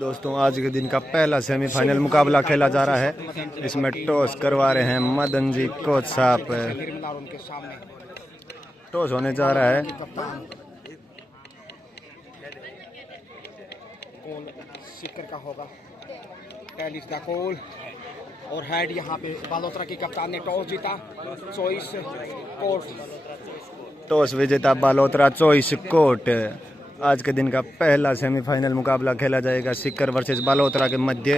दोस्तों आज के दिन का पहला सेमीफाइनल मुकाबला खेला जा रहा है। इसमें टॉस करवा रहे हैं मदन जी कोच साहब। टॉस होने जा रहा है। सिक्कर का होगा टेलिस का कॉल और हेड यहाँ पे बालोतरा के कप्तान ने टॉस जीता। चॉइस कोर्ट टॉस विजेता बालोतरा चॉइस कोर्ट। आज के दिन का पहला सेमीफाइनल मुकाबला खेला जाएगा सिक्कर वर्सेस बालोतरा के मध्य।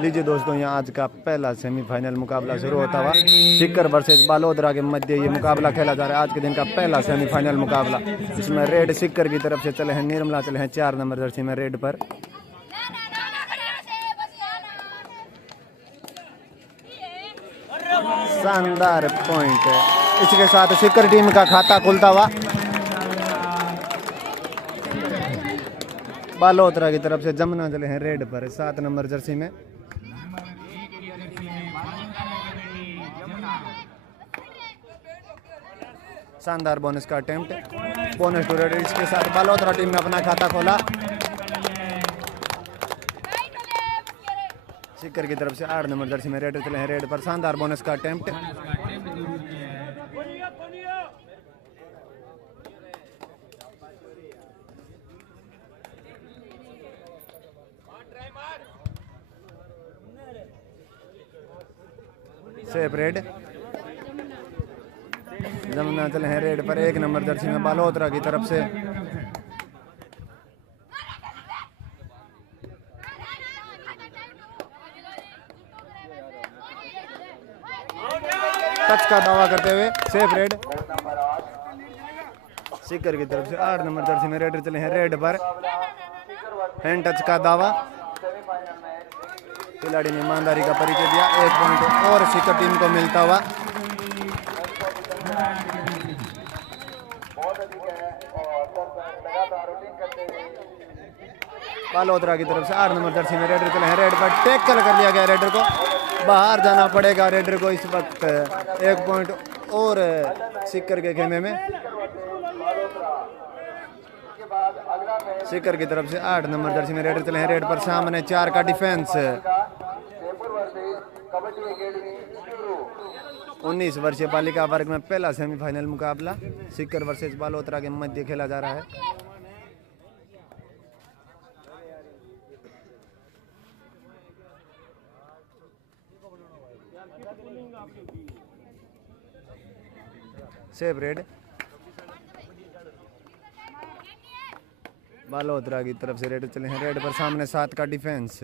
लीजिए दोस्तों, यहाँ आज का पहला सेमीफाइनल मुकाबला शुरू होता हुआ सिक्कर वर्सेस बालोतरा के मध्य ये मुकाबला खेला जा रहा है। आज के दिन का पहला सेमीफाइनल मुकाबला। इसमें रेड सिक्कर की तरफ से चले हैं निर्मला, चले हैं 4 नंबर जर्सी में रेड पर। शानदार पॉइंट। इसके साथ सिक्कर टीम का खाता खुलता हुआ बालोतरा की तरफ से जमुना चले हैं रेड पर 7 नंबर जर्सी में। शानदार बोनस का अटेम्प्ट, बोनस टू रेड। इसके साथ बालोतरा टीम ने अपना खाता खोला। सिक्कर की तरफ से 8 नंबर जर्सी में रेड चले हैं रेड पर। शानदार बोनस का अटेम्प्ट। Safe red. जमुना चले हैं रेड पर 1 नंबर जर्सी में बालोतरा की तरफ से। टच का दावा करते हुए सेफ रेड। सिक्कर की तरफ से 8 नंबर जर्सी में रेड चले हैं रेड पर। हैंड टच का दावा। खिलाड़ी ने ईमानदारी का परिचय दिया। 1 पॉइंट और सिक्कर टीम को मिलता हुआ। बालोतरा की तरफ से 8 नंबर जर्सी में रेडर चले हैं रेड पर। टैकल कर लिया गया रेडर को। बाहर जाना पड़ेगा रेडर को इस वक्त। 1 पॉइंट और सिक्कर के खेमे में। सिक्कर की तरफ से 8 नंबर जर्सी में रेडर चले हैं रेड पर। सामने 4 का डिफेंस। 19 वर्षीय बालिका वर्ग में पहला सेमीफाइनल मुकाबला सिक्कर वर्सेस बालोतरा के मध्य खेला जा रहा है। Safe red. बालोतरा की तरफ से रेड चले हैं रेड पर। सामने 7 का डिफेंस।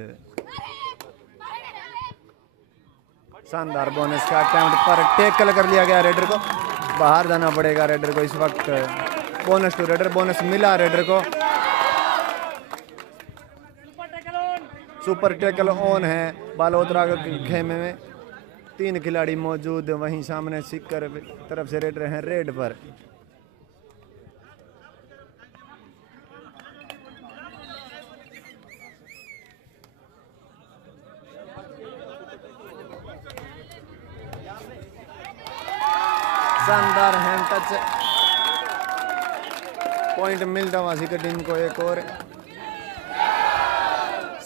शानदार बोनस का अटेम्प्ट पर टैकल कर लिया गया रेडर को। बाहर जाना पड़ेगा रेडर को इस वक्त। Bonus to raider. बोनस मिला रेडर को। सुपर टैकल ऑन है बालोतरा के खेमे में। 3 खिलाड़ी मौजूद। वहीं सामने सिक्कर तरफ से रेडर हैं रेड पर। शानदार हैंड टच। पॉइंट मिलता हुआ सिक्कर टीम को एक और।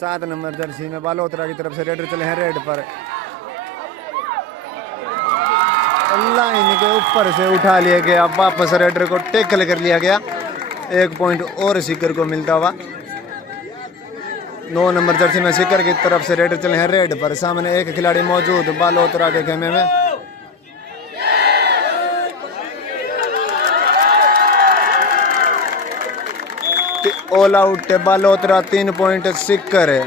7 नंबर जर्सी में बालोतरा की तरफ से रेडर चले हैं रेड पर। लाइन के ऊपर से उठा लिया गया। वापस रेडर को टैकल कर लिया गया। 1 पॉइंट और सिक्कर को मिलता हुआ। 9 नंबर जर्सी में सिक्कर की तरफ से रेडर चले हैं रेड पर। सामने 1 खिलाड़ी मौजूद बालोतरा के खेमे में। All out Balotra. 3 पॉइंट सिक्कर है।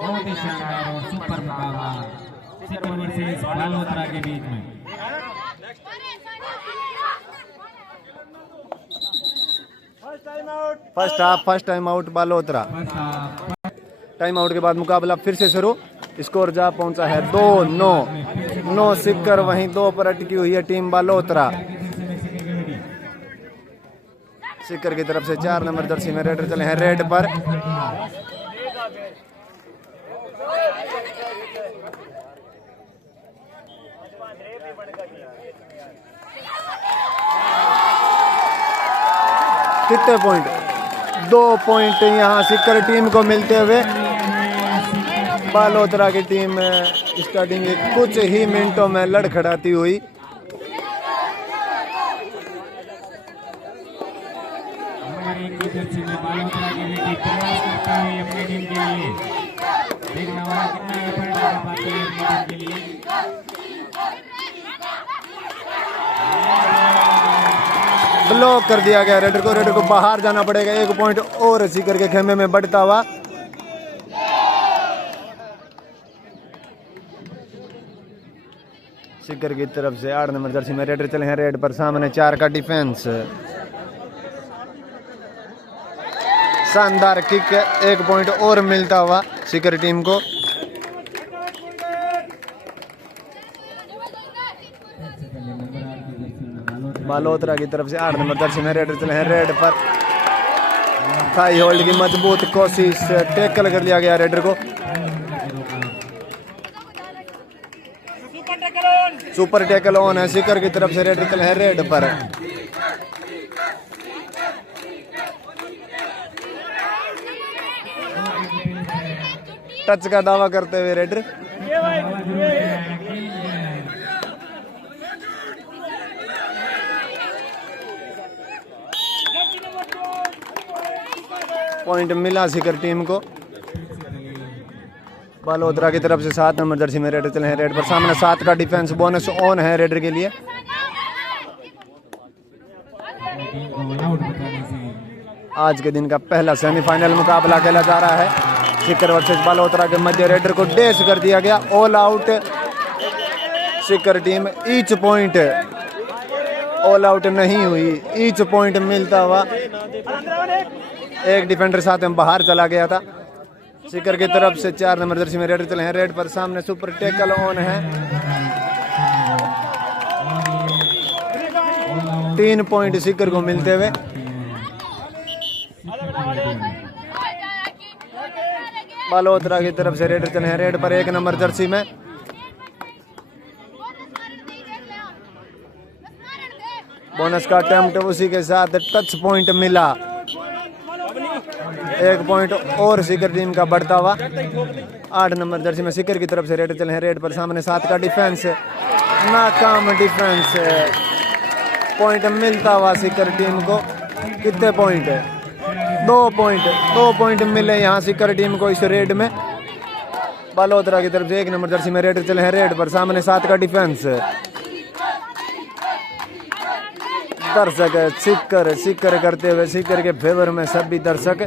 बहुत ही शानदार और सुपर मुकाबला सिक्कर वर्सेस बालोतरा के बीच में। First time out Balotra. Time out के बाद मुकाबला फिर से शुरू। स्कोर जा पहुंचा है 2-9 सिक्कर। वहीं 2 पर अटकी हुई है टीम बालोतरा। सिक्कर की तरफ से 4 नंबर जर्सी में रेडर चले हैं रेड पर। कितने पॉइंट 2 पॉइंट यहाँ सिक्कर टीम को मिलते हुए। बालोतरा की टीम स्टार्टिंग के कुछ ही मिनटों में लड़खड़ाती हुई ब्लॉक कर दिया गया रेडर को। रेडर को बाहर जाना पड़ेगा। 1 पॉइंट और सीकर के खेमे में बढ़ता हुआ। सीकर की तरफ से 8 नंबर जर्सी में रेडर चले हैं रेड पर। सामने 4 का डिफेंस। शानदार किक। 1 पॉइंट और मिलता हुआ सीकर टीम को। बालोतरा की तरफ से 8 नंबर जर्सी में रेडर चले हैं रेड पर। थाई होल्ड की मजबूत कोशिश। टैकल कर लिया गया रेडर को। सुपर टैकल ऑन है। सीकर की तरफ से रेडर चले हैं रेड पर। टच का दावा करते हुए रेडर। पॉइंट मिला सीकर टीम को। बालोतरा की तरफ से 7 नंबर जर्सी में रेडर चले हैं रेड पर। सामने 7 का डिफेंस। बोनस ऑन है रेडर के लिए। आज के दिन का पहला सेमीफाइनल मुकाबला खेला जा रहा है। सीकर वर्सेस बालोतरा के मध्य। रेडर को डैश कर दिया गया। All out Sikar team. Each point all out नहीं हुई। ईच पॉइंट मिलता हुआ। एक डिफेंडर साथ में बाहर चला गया था। सीकर की तरफ से 4 नंबर जर्सी में रेडर चले हैं रेड पर। सामने सुपर टैकल ऑन है। 3 पॉइंट सीकर को मिलते हुए। बालोतरा की तरफ से रेडर चले हैं रेड पर 1 नंबर जर्सी में। बोनस का अटेम्प्ट उसी के साथ टच पॉइंट मिला। 1 पॉइंट और सीकर टीम का बढ़ता हुआ। 8 नंबर जर्सी में सीकर की तरफ से रेडर चले हैं रेड पर। सामने 7 का डिफेंस। नाकाम डिफेंस। पॉइंट मिलता हुआ सीकर टीम को। कितने पॉइंट है? 2 पॉइंट मिले यहाँ सीकर टीम को इस रेड में। बालोतरा की तरफ से 1 नंबर जर्सी में रेडर चले हैं रेड पर। सामने 7 का डिफेंस। दर्शक सीकर करते हुए सीकर के फेवर में सभी दर्शक।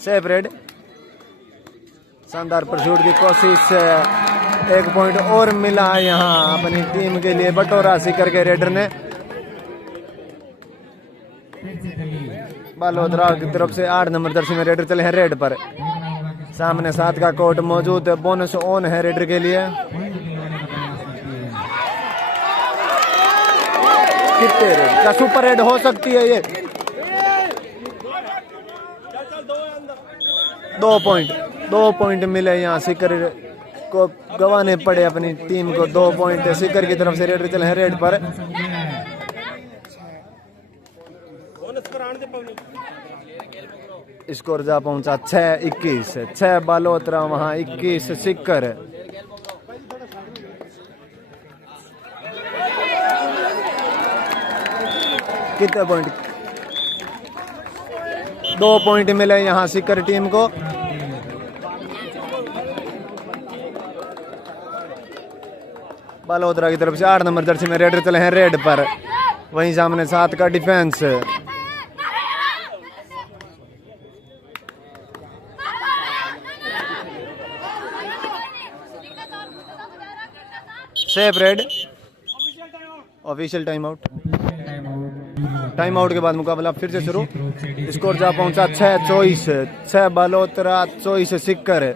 Safe red. शानदार परसूट की कोशिश। 1 पॉइंट और मिला यहाँ अपनी टीम के लिए। बटोरा सीकर के रेडर ने। बालोतरा की तरफ से 8 नंबर जर्सी में रेडर चले हैं रेड पर। सामने 7 का कोट मौजूद है। बोनस ऑन है रेडर के लिए। कितने रेड का सुपर रेड हो सकती है ये? 2 पॉइंट मिले यहाँ सीकर को। गंवाने पड़े अपनी टीम को 2 पॉइंट। सीकर की तरफ से रेडर चले हैं रेड पर। स्कोर जा पहुंचा 6-21। 6 बालोतरा वहां 21 सीकर। कितने पॉइंट? 2 पॉइंट मिले यहाँ सीकर टीम को। बालोतरा की तरफ से 8 नंबर जर्सी में रेडर चले हैं रेड पर। वहीं सामने 7 का defence. Safe red. Official time out. Time out के बाद मुकाबला फिर से शुरू। स्कोर जा पहुंचा 6-24। 6 बालोतरा 24 सीकर।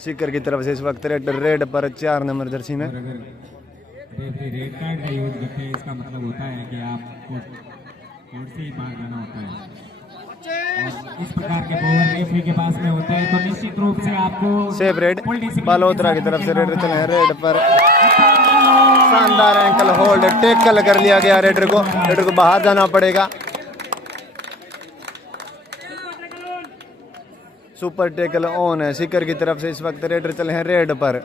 सीकर की तरफ से इस वक्त रेड पर 4 नंबर जर्सी में। रेड कार्ड का यूज करते हैं, इसका मतलब होता है कि आपको कोर्ट से ही बाहर जाना होता है। और इस प्रकार के बॉल रेफरी के पास में होते हैं तो निश्चित रूप से आपको safe red full discipline Balotra की के साथ तरफ से खेलना रेडर होता चले हैं है। रेड पर। शानदार एंकल होल्ड, टैकल कर लिया गया रेडर को बाहर जाना पड़ेगा। सुपर टैकल ऑन है सिकर की तरफ से। इस वक्त रेडर चले हैं रेड पर।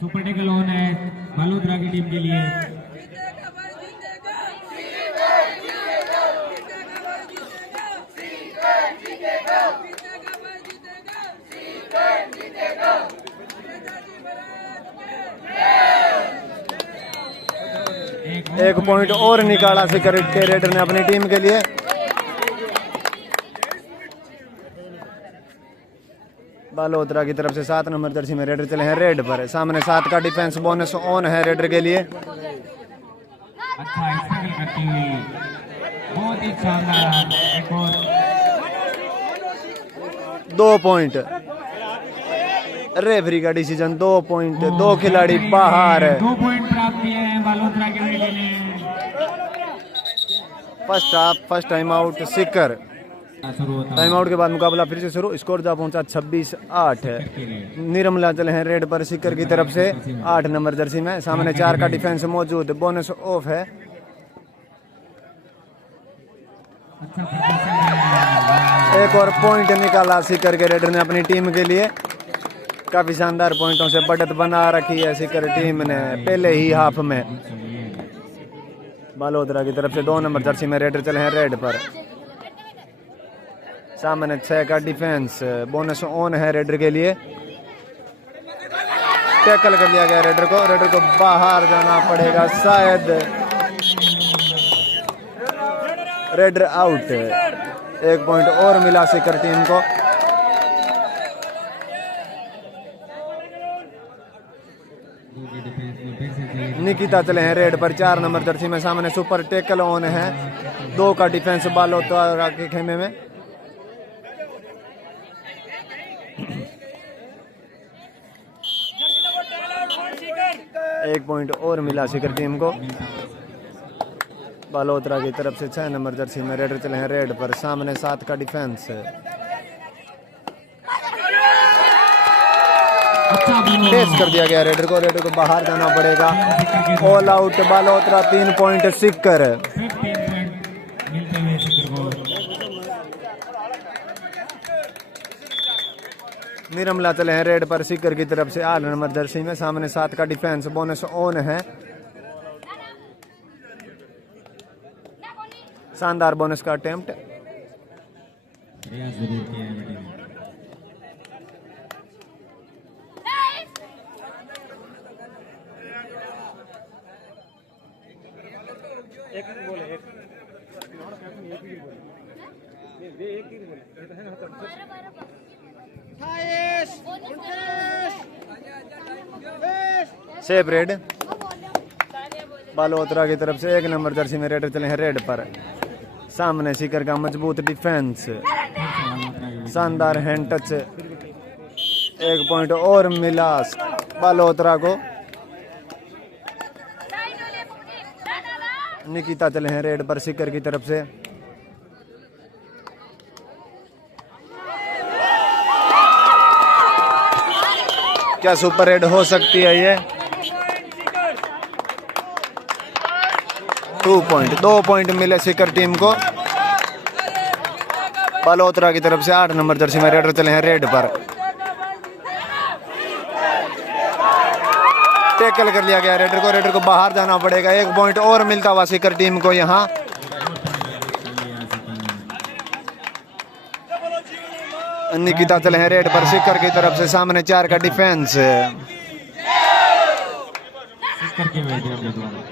सुपर टैकल ऑन है बालोतरा की टीम के लिए। एक पॉइंट और निकाला सिकर रेडर ने अपनी टीम के लिए। बालोतरा की तरफ से 7 नंबर जर्सी में रेडर चले हैं रेड पर। सामने 7 का डिफेंस बोनस ऑन है रेडर के लिए। अच्छा स्ट्रगल करती हुई बहुत ही शानदार एक और 2 पॉइंट रेफरी का डिसीजन। 2 पॉइंट, 2 खिलाड़ी बाहर। 2 पॉइंट प्राप्त किए हैं बालोतरा के बेटे ने। First half first time out Sikar. शुरू होता टाइम आउट के बाद मुकाबला फिर से शुरू। स्कोर जा पहुंचा 26-8 है। निर्मला चले हैं रेड पर सिकर की तरफ से 8 नंबर जर्सी में। सामने 4 का डिफेंस मौजूद, बोनस ऑफ है। अच्छा प्रदर्शन है। एक और पॉइंट निकाला सिकर के रेडर ने अपनी टीम के लिए। काफी शानदार पॉइंटों से बढ़त बना रखी है सिकर टीम ने पहले ही हाफ में। बालोतरा की तरफ से 2 नंबर जर्सी में रेडर चले हैं रेड पर। सामने 6 का डिफेंस, बोनस ऑन है रेडर के लिए। टैकल कर लिया गया रेडर को बाहर जाना पड़ेगा शायद। Raider out. 1 पॉइंट और मिला सिकर टीम को। निकिता चले हैं रेड पर 4 नंबर जर्सी में। सामने सुपर टैकल ऑन है। 2 का डिफेंस बालोतरा के खेमे में। एक पॉइंट और मिला सिकर टीम को। बालोतरा की तरफ से 6 नंबर जर्सी में रेडर चले हैं रेड पर। सामने 7 का डिफेंस। पेश कर दिया गया रेडर को बाहर जाना पड़ेगा। All out Balotra. 3 point Sikar. फिर 3 पॉइंट मिलते हुए सिकर को। निर्मला चले हैं रेड पर सिकर की तरफ से 8 नंबर जर्सी में। सामने 7 का डिफेंस, बोनस ऑन है। शानदार बोनस का अटेम्प्ट। प्रयास जरूर किया है बेटे ने। सेफ रेड बालोतरा की तरफ से 1 नंबर जर्सी में रेडर चले हैं रेड पर। सामने सिकर का मजबूत डिफेंस, शानदार हैंड टच। 1 पॉइंट और मिला बालोतरा को। निकिता चले हैं रेड पर सिकर की तरफ से। क्या सुपर रेड हो सकती है ये? 2 पॉइंट मिले सिकर टीम को। बालोतरा की तरफ से 8 नंबर जर्सी में रेडर चले हैं रेड पर। टैकल कर लिया गया रेडर को बाहर जाना पड़ेगा। 1 पॉइंट और मिलता हुआ सिकर टीम को यहाँ। निकिता चले हैं रेड पर सिकर की तरफ से। सामने 4 का डिफेंस। सिकर के बेटे अपने द्वारा।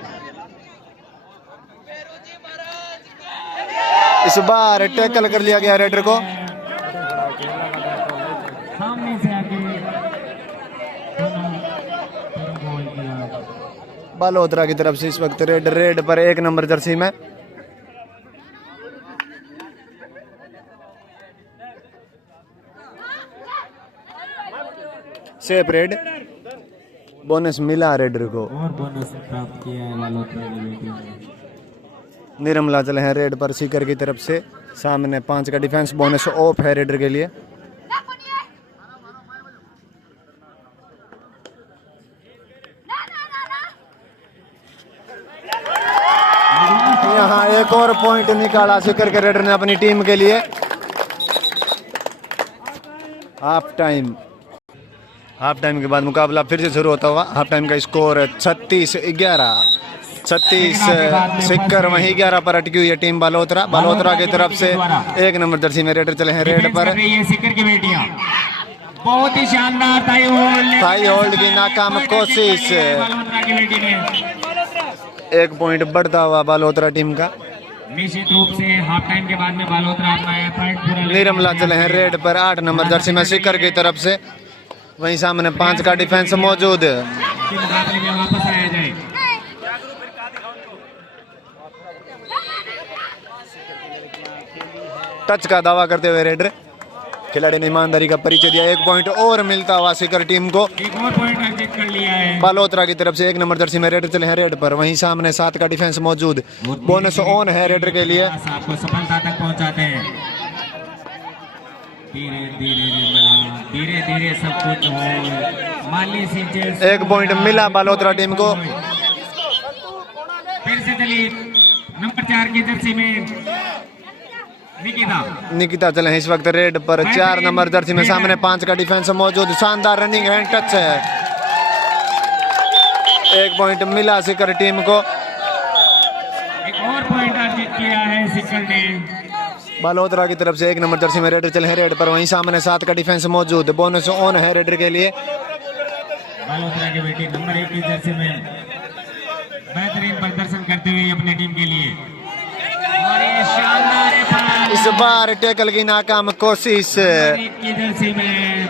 इस बार टैकल कर लिया गया रेडर को। सामने से आके दोनों गोल किया। बालोतरा की तरफ से इस वक्त रेड पर 1 नंबर जर्सी में। सेफ रेड, बोनस मिला रेडर को। और बोनस प्राप्त किया है बालोतरा की बेटी ने। निर्मला चले हैं रेड पर सिकर की तरफ से। सामने 5 का डिफेंस, बोनस ऑफ है रेडर के लिए। यहाँ एक और पॉइंट निकाला सिकर के रेडर ने अपनी टीम के लिए। हाफ टाइम के बाद मुकाबला फिर से शुरू होता हुआ। हाफ टाइम का स्कोर 36-11। 36 सिक्कर वहीं 11 पर अटकी हुई है टीम बालोतरा की तरफ से। 1 नंबर जर्सी में रेडर चले हैं रेड पर। सिक्कर की बेटियां बहुत ही शानदार थाई होल्ड की नाकाम कोशिश। बालोतरा की बेटी ने 1 पॉइंट बढ़ता हुआ बालोतरा टीम का। निश्चित रूप से हाफ टाइम के बाद में बालोतरा अपना एफर्ट पूरा निर्मला चले हैं रेड पर 8 नंबर जर्सी में सिक्कर की तरफ से। वहीं सामने 5 का डिफेंस मौजूद। के मुकाबले में वापस आया जाए। टच का दावा करते हुए रेडर खिलाड़ी ने ईमानदारी का परिचय दिया। 1 पॉइंट और मिलता हुआ सिकर टीम को। एक और पॉइंट अर्जित कर लिया है बालोतरा की तरफ से। 1 नंबर जर्सी में रेडर चले हैं रेड पर। वहीं सामने 7 का डिफेंस मौजूद। बोनस ऑन है रेडर के लिए। आपको सफलता तक पहुंचाते हैं। धीरे धीरे सब कुछ हो। माली सिंचेस 1 पॉइंट मिला बालोतरा टीम को। फिर से चली नंबर 4 की जर्सी में निकिता चले हैं इस वक्त रेड पर। 4 नंबर जर्सी में सामने 5 का डिफेंस मौजूद। शानदार रनिंग हैंड टच है। 1 पॉइंट मिला सिकर टीम को। एक और पॉइंट अर्जित किया है सिकर ने। बालोतरा की तरफ से 1 नंबर जर्सी में रेडर चले हैं रेड पर। वहीं सामने 7 का डिफेंस मौजूद। बोनस ऑन है रेडर के लिए। बालोतरा की बेटी नंबर 1 की जर्सी में बेहतरीन प्रदर्शन करते हुए अपनी टीम के लिए। और ये शानदार इस बार टैकल की नाकाम कोशिश। की जर्सी में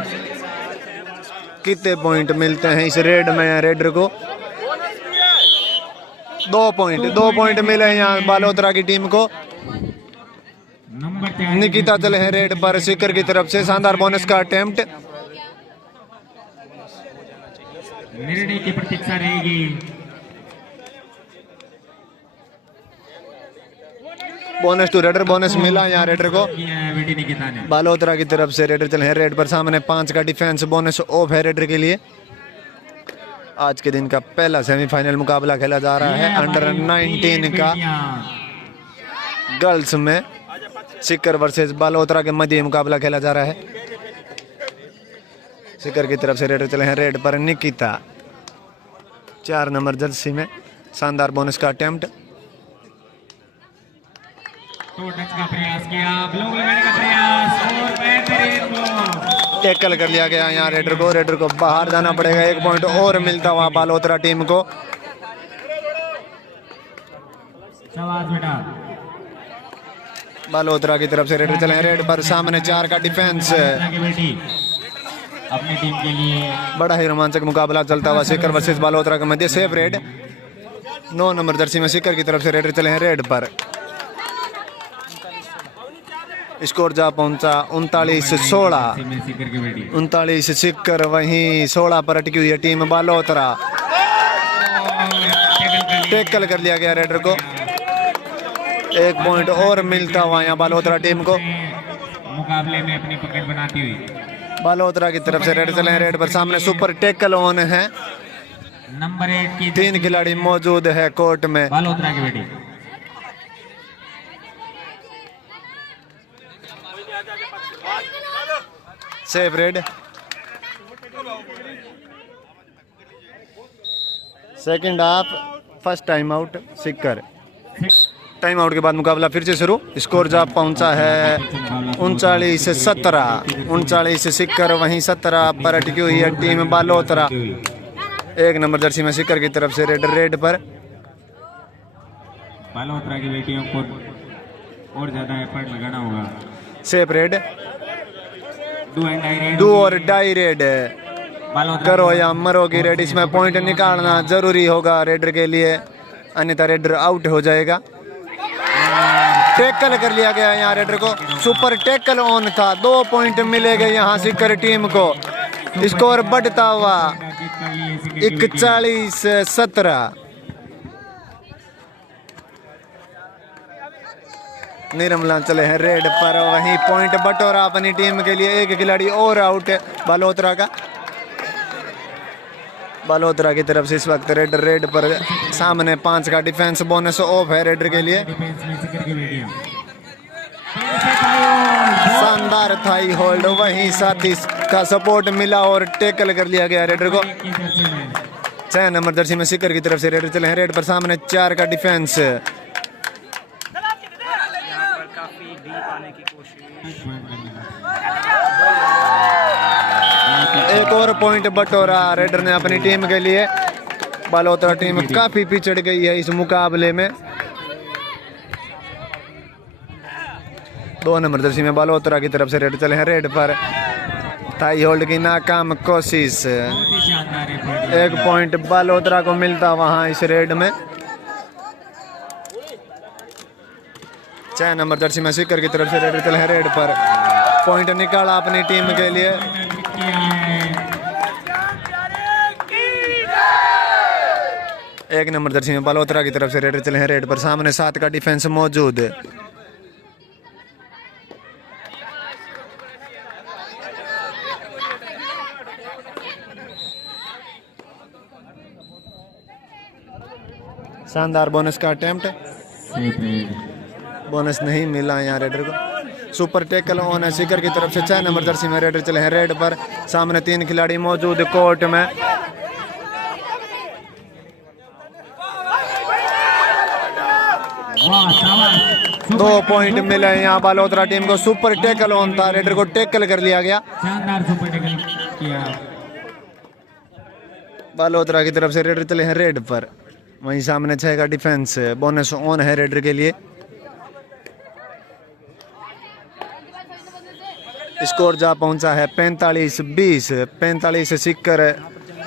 कितने पॉइंट मिलते हैं इस रेड में रेडर को? 2 पॉइंट मिले हैं यहाँ बालोतरा की टीम को। नंबर 4 निकिता चले हैं रेड पर सिकर की तरफ से। शानदार बोनस का अटेम्प्ट। निर्णय की प्रतीक्षा रहेगी। बोनस टू रेडर, बोनस मिला यहाँ रेडर को। बेटी निकिता ने बालोतरा की तरफ से रेडर चले हैं रेड पर। सामने 5 का डिफेंस, बोनस ऑफ है रेडर के लिए। आज के दिन का पहला सेमीफाइनल मुकाबला खेला जा रहा है अंडर 19 का गर्ल्स में। सिक्कर वर्सेस बालोतरा के मध्य मुकाबला खेला जा रहा है। सिक्कर की तरफ से रेडर चले हैं रेड पर। निकिता 4 नंबर जर्सी में। शानदार बोनस का अटेम्प्ट। तो टच का प्रयास किया, ब्लॉक लगाने का प्रयास और बेहतरीन ब्लॉक। टैकल कर लिया गया यहाँ रेडर को। रेडर को बाहर जाना पड़ेगा। 1 पॉइंट और मिलता हुआ बालोतरा टीम को। शाबाश बेटा। बालोतरा की तरफ से रेडर चले हैं रेड पर। सामने 4 का डिफेंस। बेटी अपनी टीम के लिए बड़ा ही रोमांचक मुकाबला चलता हुआ सिक्कर वर्सेस बालोतरा के मध्य। सेफ रेड 9 नंबर जर्सी में सिक्कर की तरफ से रेडर चले हैं रेड पर। स्कोर जा पहुंचा 39-16। 39 सिक्कर वहीं 16 पर अटकी हुई है टीम बालोतरा। टैकल कर लिया गया रेडर को। 1 पॉइंट और मिलता हुआ यहाँ बालोतरा टीम को। मुकाबले में अपनी पकड़ बनाती हुई बालोतरा की तरफ से रेड चले हैं रेड पर। सामने सुपर टैकल ऑन है। नंबर 8 की 3 खिलाड़ी मौजूद है कोर्ट में। बालोतरा की बेटी safe raid. Second half first time out Sikar. Time out के बाद मुकाबला फिर से शुरू। स्कोर जा पहुंचा है 39-17। 39 सिक्कर वहीं 17 पर अटकी हुई है टीम बालोतरा। 1 नंबर जर्सी में सिक्कर की तरफ से रेड पर। बालोतरा की बेटियों को और ज्यादा एफर्ट लगाना होगा। Safe red. डू डू और डाई रेड। करो या मरो की रेड। इसमें पॉइंट निकालना जरूरी होगा रेडर के लिए, अन्यथा रेडर आउट हो जाएगा। टैकल कर लिया गया यहाँ रेडर को। सुपर टैकल ऑन था। 2 पॉइंट मिलेंगे यहाँ सिक्कर टीम को। स्कोर बढ़ता हुआ 41-17। निर्मला चले हैं रेड पर, वहीं पॉइंट बटोरा अपनी टीम के लिए। एक खिलाड़ी और आउट है बालोतरा का। बालोतरा की तरफ से इस वक्त रेड पर सामने 5 का डिफेंस बोनस ऑफ है रेडर के लिए। शानदार थाई होल्ड, वहीं साथी का सपोर्ट मिला और टैकल कर लिया गया रेडर को। 6 नंबर जर्सी में सिकर की तरफ से रेडर चले हैं रेड पर, सामने 4 का डिफेंस। एक और पॉइंट बटोरा रेडर ने अपनी टीम के लिए। बालोतरा टीम काफी पिछड़ गई है इस मुकाबले में। 2 नंबर जर्सी में बालोतरा की तरफ से रेड चले हैं रेड पर, थाई होल्ड की नाकाम कोशिश। 1 पॉइंट बालोतरा को मिलता वहां इस रेड में। 6 नंबर जर्सी में सिकर की तरफ से रेड चले हैं रेड पर, पॉइंट निकाला अपनी टीम के लिए। 1 नंबर जर्सी में बालोतरा की तरफ से रेड चले हैं रेड पर, सामने 7 का डिफेंस मौजूद। शानदार बोनस का अटेम्प्ट, बोनस नहीं मिला यहाँ रेडर को। सुपर टैकल ऑन है सिकर की तरफ से। 6 नंबर जर्सी में रेडर चले हैं रेड पर, सामने 3 खिलाड़ी मौजूद कोर्ट में। दो पॉइंट मिले यहाँ बालोतरा टीम को। सुपर टैकल ऑन था, रेडर को टैकल कर लिया गया। शानदार सुपर टैकल किया बालोतरा की तरफ से रेडर चले हैं रेड पर, वहीं सामने 6 का डिफेंस। बोनस ऑन है रेडर के लिए। स्कोर जा पहुंचा है 45-20। 45 सिक्कर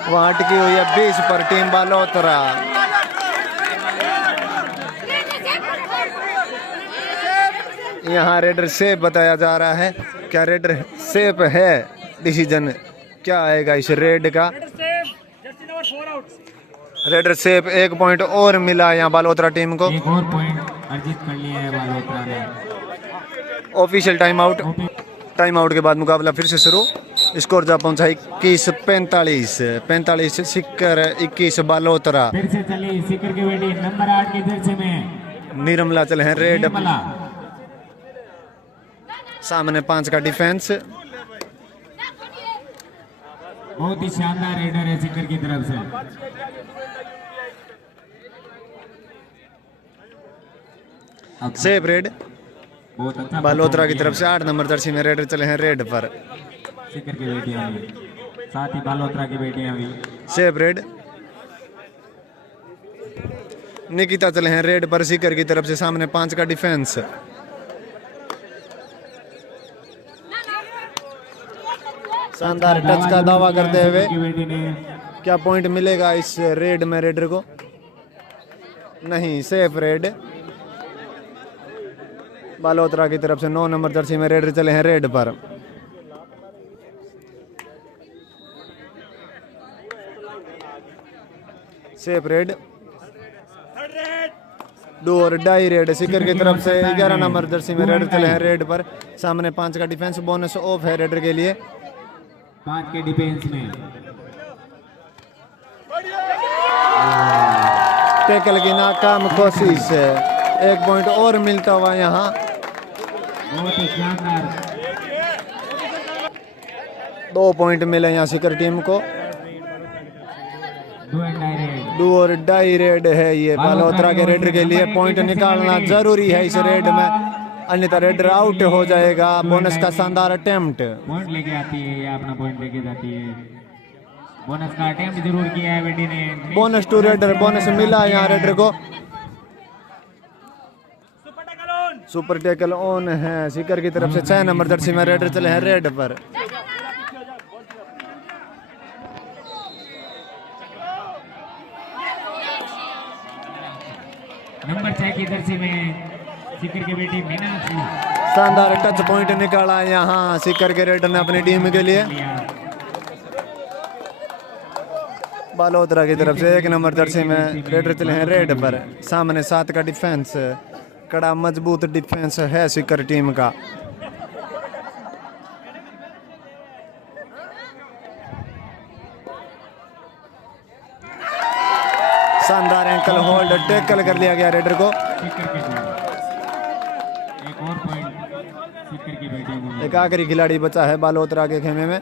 वहां अटकी हुई है 20 पर टीम बालोतरा। यहाँ रेडर सेफ बताया जा रहा है। क्या रेडर सेफ है? डिसीजन क्या आएगा इस रेड का? Raider safe. 1 पॉइंट और मिला यहाँ बालोतरा टीम को। एक और पॉइंट अर्जित कर लिया है बालोतरा ने। Official time out. Time out के बाद मुकाबला फिर से शुरू। स्कोर जा पहुंचा 21-45। 45 सिक्कर, 21 बालोतरा। फिर से चली सिक्कर की बेटी नंबर 8 की जर्सी में निर्मला चले हैं रेड, निर्मला। सामने 5 का डिफेंस। बहुत ही शानदार रेडर है सिक्कर की तरफ से। सेफ रेड बहुत अच्छा बालोतरा की तरफ से। 8 नंबर जर्सी में रेडर चले हैं रेड पर, सिक्कर की बेटियां भी, साथ ही बालोतरा की बेटियां भी। Safe red. निकिता चले हैं रेड पर सिकर की तरफ से, सामने 5 का डिफेंस। शानदार टच का दावा करते हुए की बेटी ने क्या पॉइंट मिलेगा इस रेड में रेडर को? नहीं, सेफ रेड। बालोतरा की तरफ से 9 नंबर जर्सी में रेडर चले हैं रेड पर। Safe red. डू और डाई रेड सिकर की तरफ से। 11 नंबर जर्सी में रेडर चले हैं रेड पर, सामने 5 का डिफेंस। बोनस ऑफ है रेडर के लिए। 5 के डिफेंस में टैकल की नाकाम कोशिश। 1 पॉइंट और मिलता हुआ यहाँ। बहुत ही शानदार। 2 पॉइंट मिले यहाँ सिकर टीम को। डू और डाई रेड है ये बालोतरा के रेडर के लिए। पॉइंट निकालना जरूरी है इस रेड में, अन्यथा रेडर आउट हो जाएगा। बोनस का शानदार अटेम्प्ट। पॉइंट लेके आती है या अपना पॉइंट लेके जाती है। बोनस का अटेम्प्ट जरूर किया है बेटी ने। बोनस टू रेडर, बोनस मिला यहाँ रेडर को। सुपर टैकल ऑन है सिकर की तरफ से। 6 नंबर जर्सी में रेडर चले हैं रेड पर। नंबर 6 की जर्सी में सिक्कर की बेटी मीनाक्षी। शानदार टच पॉइंट निकाला यहाँ सिकर के रेडर ने अपनी टीम के लिए। बालोतरा की तरफ से 1 नंबर जर्सी में रेडर चले हैं रेड पर, सामने 7 का डिफेंस। कड़ा मजबूत डिफेंस है सिकर टीम का। शानदार एंकल होल्ड, टैकल कर लिया गया रेडर को। एक और पॉइंट सिक्कर की बेटियों को। एक आखिरी खिलाड़ी बचा है बालोतरा के खेमे में।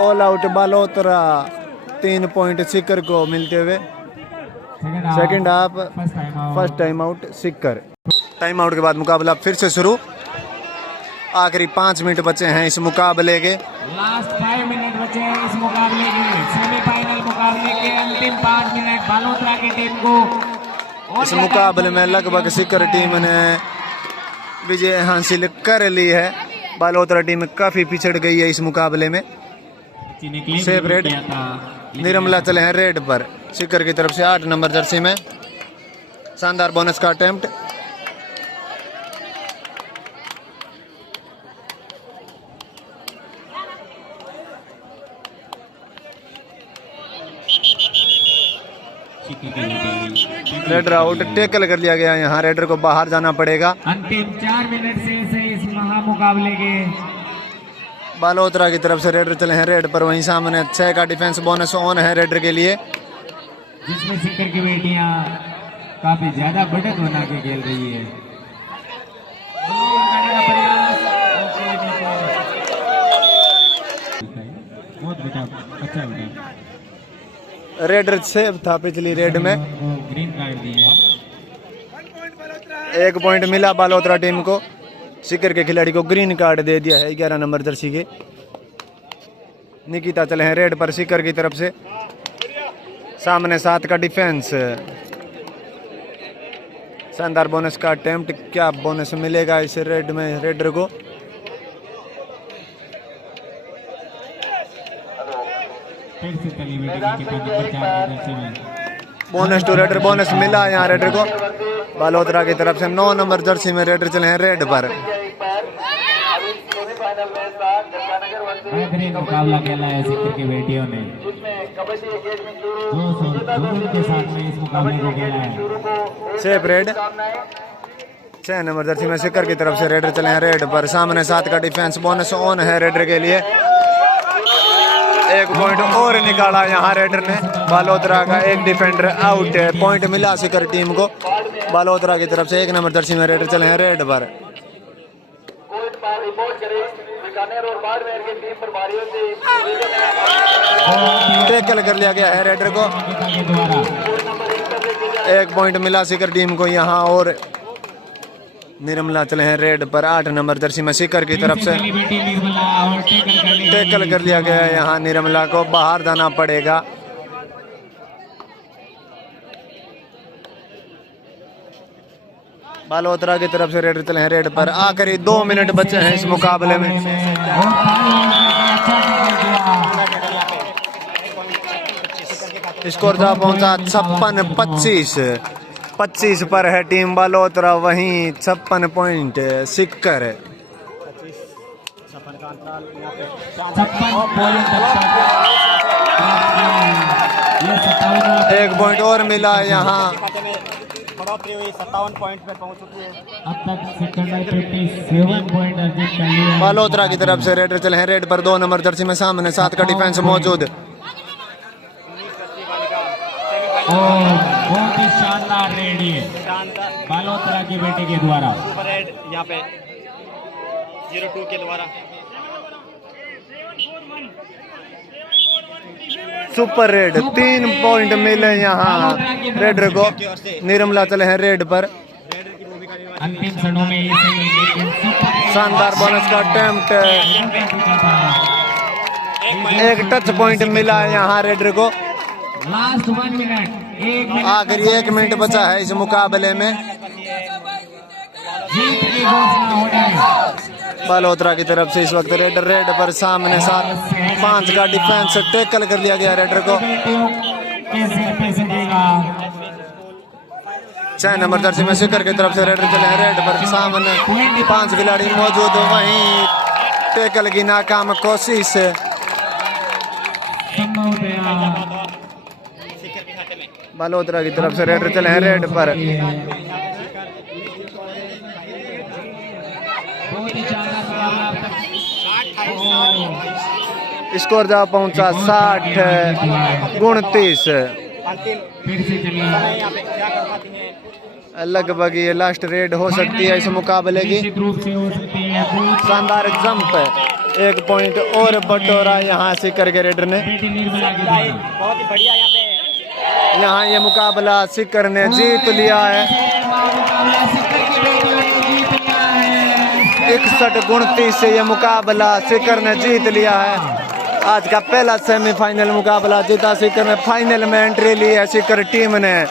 All out Balotra, 3 point Sikar को मिलते हुए। Second half, first time out Sikar. Time out के बाद मुकाबला फिर से शुरू। आखिरी 5 मिनट बचे हैं इस मुकाबले के। लास्ट 5 मिनट बचे हैं इस मुकाबले के। सेमीफाइनल मुकाबले के अंतिम 5 मिनट बालोतरा की टीम को। इस मुकाबले में लगभग सिक्कर टीम ने विजय हासिल कर ली है। बालोतरा टीम काफी पिछड़ गई है इस मुकाबले में। सेफ रेड, निर्मला चले हैं रेड पर। सिक्कर की तरफ से 8 नंबर जर्सी में शानदार बोनस का अटेम्प्ट। रेडर आउट, टैकल कर लिया गया। यहाँ रेडर को बाहर जाना पड़ेगा। अंतिम 4 मिनट से इस महामुकाबले के। बालोतरा की तरफ से रेडर चले हैं रेड पर। वहीं सामने 6 का डिफेंस बोनस ऑन है रेडर के लिए, जिसमें सिक्कर की बेटियां काफी ज्यादा बढ़त बना के खेल रही है। बहुत बेटा अच्छा बेटा। रेडर सेफ था पिछली रेड में। ग्रीन कार्ड दिया। 1 पॉइंट मिला बालोतरा टीम को। सिक्कर के खिलाड़ी को ग्रीन कार्ड दे दिया है 11 नंबर जर्सी के। निकिता चले हैं रेड पर सिक्कर की तरफ से। सामने 7 का डिफेंस। शानदार बोनस का अटेम्प्ट। क्या बोनस मिलेगा इस रेड में रेडर को? बोनस टू रेडर, बोनस मिला यहाँ रेडर को। बालोतरा की तरफ से 9 नंबर जर्सी में रेडर चले हैं रेड पर। बेहतरीन मुकाबला खेला है सिक्कर की बेटियों ने। के साथ में इस मुकाबले को खेला है। सेफ रेड, 6 नंबर जर्सी में सिक्कर की तरफ से रेडर चले हैं रेड पर। सामने 7 का डिफेंस बोनस ऑन है रेडर के लिए। 1 पॉइंट और निकाला यहाँ रेडर ने। बालोतरा का 1 डिफेंडर आउट है। पॉइंट मिला सिक्कर टीम को। बालोतरा की तरफ से 1 नंबर जर्सी में रेडर चले हैं रेड पर। टैकल कर लिया गया है रेडर को। 1 पॉइंट मिला सिक्कर टीम को यहाँ। और निर्मला चले हैं रेड पर 8 नंबर जर्सी में सिक्कर की तरफ से। टैकल कर लिया गया है यहाँ। निर्मला को बाहर जाना पड़ेगा। बालोतरा की तरफ से रेड चले हैं रेड पर। आखिरी 2 मिनट बचे हैं इस मुकाबले में। स्कोर जहाँ पहुंचा 56-25। 25 पर है टीम बालोतरा, वहीं 56 पॉइंट सिक्कर। 1 पॉइंट और मिला यहाँ। बढ़ोतरी हुई 57 पॉइंट पे पहुंच चुकी है। अब तक सिक्कर ने 57 पॉइंट अर्जित कर लिए। बालोतरा की तरफ से रेडर चले हैं रेड पर 2 नंबर जर्सी में। सामने 7 का डिफेंस मौजूद। बहुत ही शानदार रेड ये बालोतरा की बेटी के द्वारा। सुपर रेड यहाँ पे 02 के द्वारा। सुपर रेड, 3 पॉइंट मिले यहाँ रेडर को। निर्मला चले हैं रेड पर। अंतिम क्षणों में शानदार बोनस का अटेम्प्ट। 1 टच पॉइंट मिला है यहाँ रेडर को। लास्ट 1 मिनट, आखिरी 1 मिनट बचा है इस मुकाबले में। जीत की घोषणा हो रही। बालोतरा की तरफ से इस वक्त रेडर रेड पर। सामने 5 का डिफेंस। टैकल कर लिया गया रेडर को। 6 नंबर जर्सी में सिक्कर की तरफ से रेडर चले हैं रेड पर। सामने 5 खिलाड़ी मौजूद। वहीं टैकल की नाकाम कोशिश। बालोतरा की तरफ से रेडर चले हैं रेड पर। स्कोर जा पहुंचा 60-29। अंतिम फिर से चलिए समय यहाँ पे क्या कर पाती हैं? लगभग ये लास्ट रेड हो सकती है इस मुकाबले की। निश्चित रूप से हो सकती है बहुत शानदार जंप, 1 पॉइंट और बटोरा यहाँ सीकर के रेडर ने। बेटी निर्मला के द्वारा बहुत ही बढ़िया यहाँ पे यहाँ ये मुकाबला सीकर ने जीत लिया है। 61-29 से ये मुकाबला सीकर ने जीत लिया है। आज का पहला सेमीफाइनल मुकाबला जीता सीकर ने। फाइनल में एंट्री ली है सीकर टीम ने।